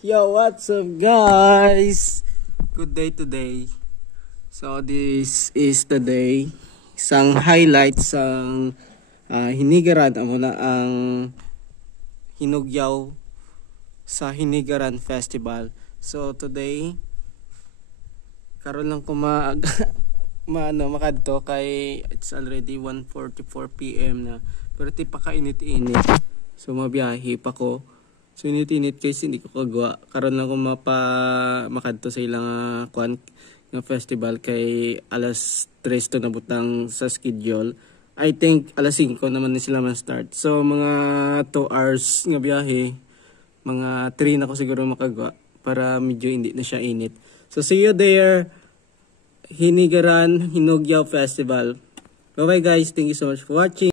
Yo, what's up guys? Good day today. So this is the day. Isang highlight sang Hinigaran amo na ang hinugyaw sa Hinigaran Festival. So today karon lang ko makadto kay it's already 1:44 PM na. Pero ti pa kainit-init. So mabiyahe pa ko. So init-init guys, hindi ko kagawa. Karon lang ko makadto sa ilang nga festival kay alas 3 to nabutang sa schedule. I think alas 5 naman na sila man-start. So mga 2 hours nga biyahe, mga 3 na ko siguro makagawa para medyo hindi na siya init. So see you there, Hinigaran Hinugyaw Festival. Bye bye guys, thank you so much for watching.